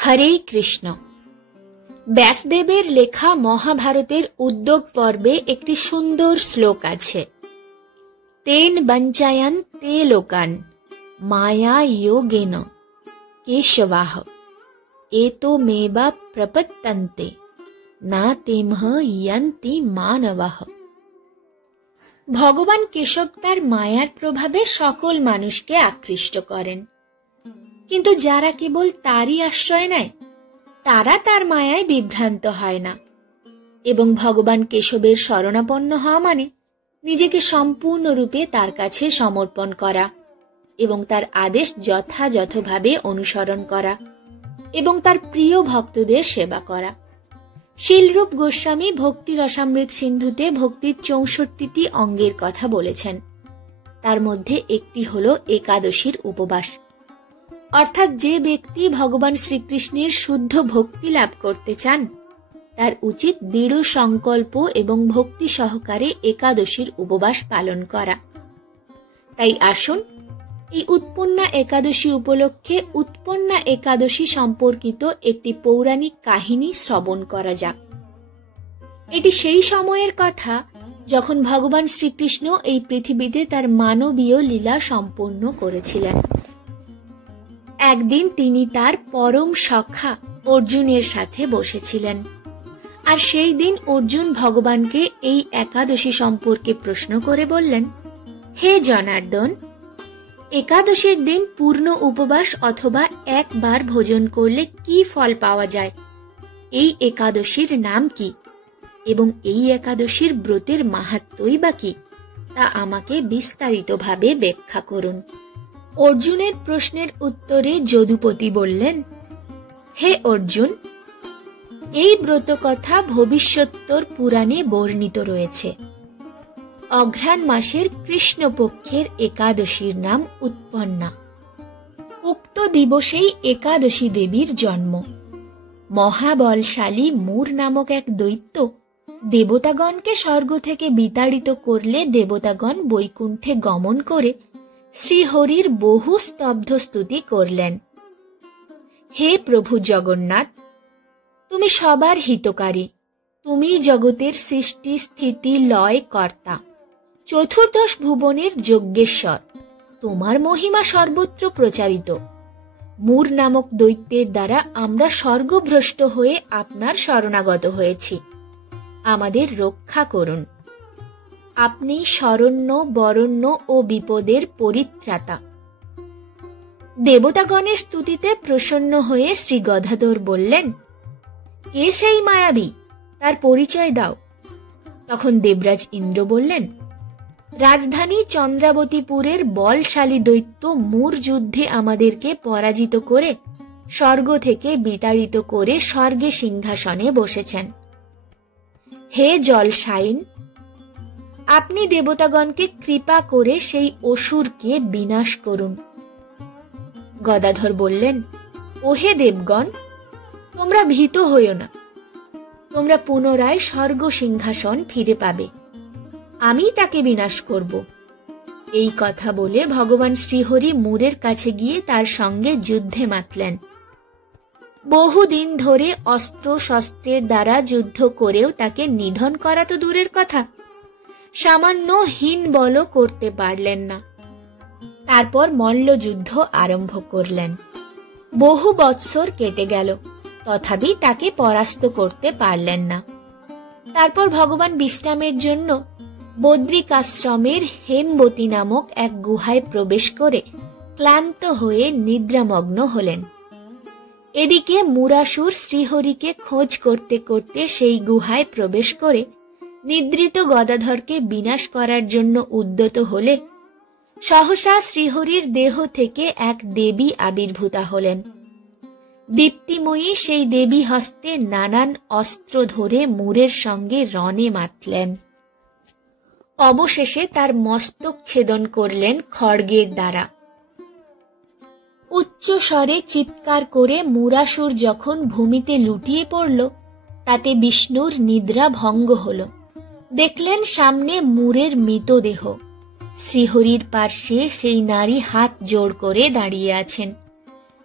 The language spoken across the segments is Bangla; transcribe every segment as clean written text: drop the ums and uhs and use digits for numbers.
হরে কৃষ্ণ। ব্যাসদেবের লেখা মহাভারতের উদ্যোগ পর্বে একটি সুন্দর শ্লোক আছে। তেন বঞ্চায়ন তে লোকান মায়া যোগেন কেশবাহ এতো মেবা প্রপত্যন্তে না তেমহ ইয়ান্তি মানবাহ। ভগবান কেশব তার মায়ার প্রভাবে সকল মানুষকে আকৃষ্ট করেন, কিন্তু যারা কেবল তারই আশ্রয় নেয় তারা তার মায়ায় বিভ্রান্ত হয় না। এবং ভগবান কেশবের শরণাপন্ন হওয়া মানে নিজেকে সম্পূর্ণরূপে তার কাছে সমর্পণ করা এবং তার আদেশ যথাযথভাবে অনুসরণ করা এবং তার প্রিয় ভক্তদের সেবা করা। শীলরূপ গোস্বামী ভক্তি রসামৃত সিন্ধুতে ভক্তির ৬৪টি অঙ্গের কথা বলেছেন। তার মধ্যে একটি হল একাদশীর উপবাস। অর্থাৎ যে ব্যক্তি ভগবান শ্রীকৃষ্ণের শুদ্ধ ভক্তি লাভ করতে চান তার উচিত দৃঢ় সংকল্প এবং ভক্তি সহকারে একাদশীর উপবাস পালন করা। তাই আসুন এই উৎপন্না একাদশী উপলক্ষে উৎপন্না একাদশী সম্পর্কিত একটি পৌরাণিক কাহিনী শ্রবণ করা যাক। এটি সেই সময়ের কথা যখন ভগবান শ্রীকৃষ্ণ এই পৃথিবীতে তার মানবীয় লীলা সম্পন্ন করেছিলেন। একদিন তিনি তার পরম সখা অর্জুনের সাথে বসেছিলেন, আর সেই দিন অর্জুন ভগবানকে এই একাদশী সম্পর্কে প্রশ্ন করে বললেন, হে জনার্দন, একাদশীর দিন পূর্ণ উপবাস অথবা একবার ভোজন করলে কি ফল পাওয়া যায়? এই একাদশীর নাম কি এবং এই একাদশীর ব্রতের মাহাত্ম্যই বা কি, তা আমাকে বিস্তারিতভাবে ব্যাখ্যা করুন। অর্জুনের প্রশ্নের উত্তরে যদুপতি বললেন, হে অর্জুন, এই ব্রত কথা ভবিষ্যোত্তর পুরাণে বর্ণিত রয়েছে। অঘ্রাণ মাসের কৃষ্ণপক্ষের একাদশীর নাম উৎপন্না। উক্ত দিবসেই একাদশী দেবীর জন্ম। মহাবলশালী মূর নামক এক দৈত্য দেবতাগণকে স্বর্গ থেকে বিতাড়িত করলে দেবতাগণ বৈকুণ্ঠে গমন করে শ্রীহরির বহু স্তব্ধ স্তুতি করলেন। হে প্রভু জগন্নাথ, তুমি সবার হিতকারী, তুমি জগতের সৃষ্টি স্থিতি লয় কর্তা, চতুর্দশ ভুবনের যজ্ঞেশ্বর, তোমার মহিমা সর্বত্র প্রচারিত। মূর নামক দৈত্যের দ্বারা আমরা স্বর্গভ্রষ্ট হয়ে আপনার শরণাগত হয়েছি, আমাদের রক্ষা করুন। আপনি শরণ্য বরণ্য ও বিপদের পরিত্রাতা। দেবতাগণের স্তুতিতে প্রসন্ন হয়ে শ্রী গদাধর বললেন, কে সেই মায়াবী, তার পরিচয় দাও। তখন দেবরাজ ইন্দ্র বললেন, রাজধানী চন্দ্রাবতীপুরের বলশালী দৈত্য মূর যুদ্ধে আমাদেরকে পরাজিত করে স্বর্গ থেকে বিতাড়িত করে স্বর্গে সিংহাসনে বসেছেন। হে জলশায়ন, আপনি দেবতাগণকে কৃপা করে সেই অসুরকে বিনাশ করুন। গদাধর বললেন, ওহে দেবগণ, তোমরা ভীত হইও না, তোমরা পুনরায় স্বর্গ সিংহাসন ফিরে পাবে, আমি তাকে বিনাশ করব। এই কথা বলে ভগবান শ্রীহরি মূরের কাছে গিয়ে তার সঙ্গে যুদ্ধে মাতলেন। বহুদিন ধরে অস্ত্র শস্ত্রের দ্বারা যুদ্ধ করেও তাকে নিধন করা তো দূরের কথা, সামান্য হীন বল করতে পারলেন না। তারপর মল্লযুদ্ধ আরম্ভ করলেন। বহু বৎসর কেটে গেল, তথাপি তাকে পরাস্ত করতে পারলেন না। তারপর ভগবান বিশ্রামের জন্য বদ্রিকাশ্রমের হেমবতী নামক এক গুহায় প্রবেশ করে ক্লান্ত হয়ে নিদ্রামগ্ন হলেন। এদিকে মূরাসুর শ্রীহরিকে খোঁজ করতে করতে সেই গুহায় প্রবেশ করে নিদ্রিত গদাধরকে বিনাশ করার জন্য উদ্যত হলে সহসা শ্রীহরির দেহ থেকে এক দেবী আবির্ভূতা হলেন। দীপ্তিময়ী সেই দেবী হস্তে নানান অস্ত্র ধরে মূরের সঙ্গে রণে মাতলেন। অবশেষে তার মস্তক ছেদন করলেন খড়গের দ্বারা। উচ্চ স্বরে চিৎকার করে মূরাসুর যখন ভূমিতে লুটিয়ে পড়ল, তাতে বিষ্ণুর নিদ্রা ভঙ্গ হল। দেখলেন সামনে মূরের মৃতদেহ। শ্রীহরির পার্শ্বে সেই নারী হাত জোড় করে দাঁড়িয়ে আছেন।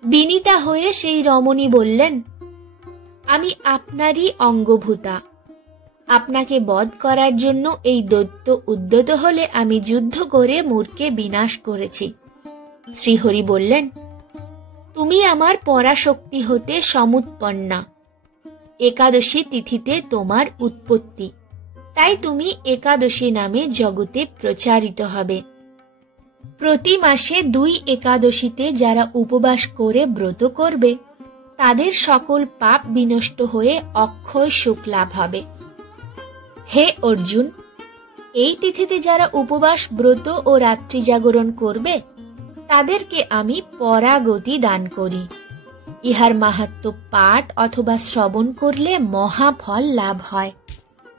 বিনীতা হয়ে সেই রমণী বললেন, আমি আপনারই অঙ্গভূতা। আপনাকে বধ করার জন্য এই দৈত্য উদ্যত হলে আমি যুদ্ধ করে মূর্খকে বিনাশ করেছি। শ্রীহরি বললেন, তুমি আমার পরাশক্তি হতে সমুৎপন্না। একাদশী তিথিতে তোমার উৎপত্তি, তাই তুমি একাদশী নামে জগতে প্রচারিত হবে। প্রতি মাসে 2 একাদশীতে যারা উপবাস করে ব্রত করবে তাদের সকল পাপ বিনষ্ট হয়ে অক্ষয় সুখ লাভ হবে। হে অর্জুন, এই তিথিতে যারা উপবাস ব্রত ও রাত্রি জাগরণ করবে তাদেরকে আমি পরাগতি দান করি। ইহার মাহাত্ম্য পাঠ অথবা শ্রবণ করলে মহাফল লাভ হয়।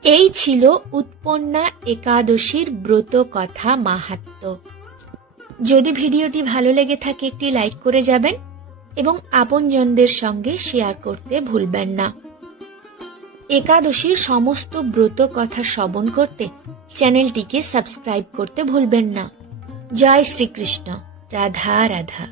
এই ছিল উৎপন্না একাদশীর ব্রত কথা মাহাত্ম্য। যদি ভিডিওটি ভালো লেগে থাকে একটি লাইক করে যাবেন এবং আপনজনদের সঙ্গে শেয়ার করতে ভুলবেন না। একাদশীর সমস্ত ব্রত কথা শ্রবণ করতে চ্যানেলটিকে সাবস্ক্রাইব করতে ভুলবেন না। জয় শ্রীকৃষ্ণ। রাধা রাধা।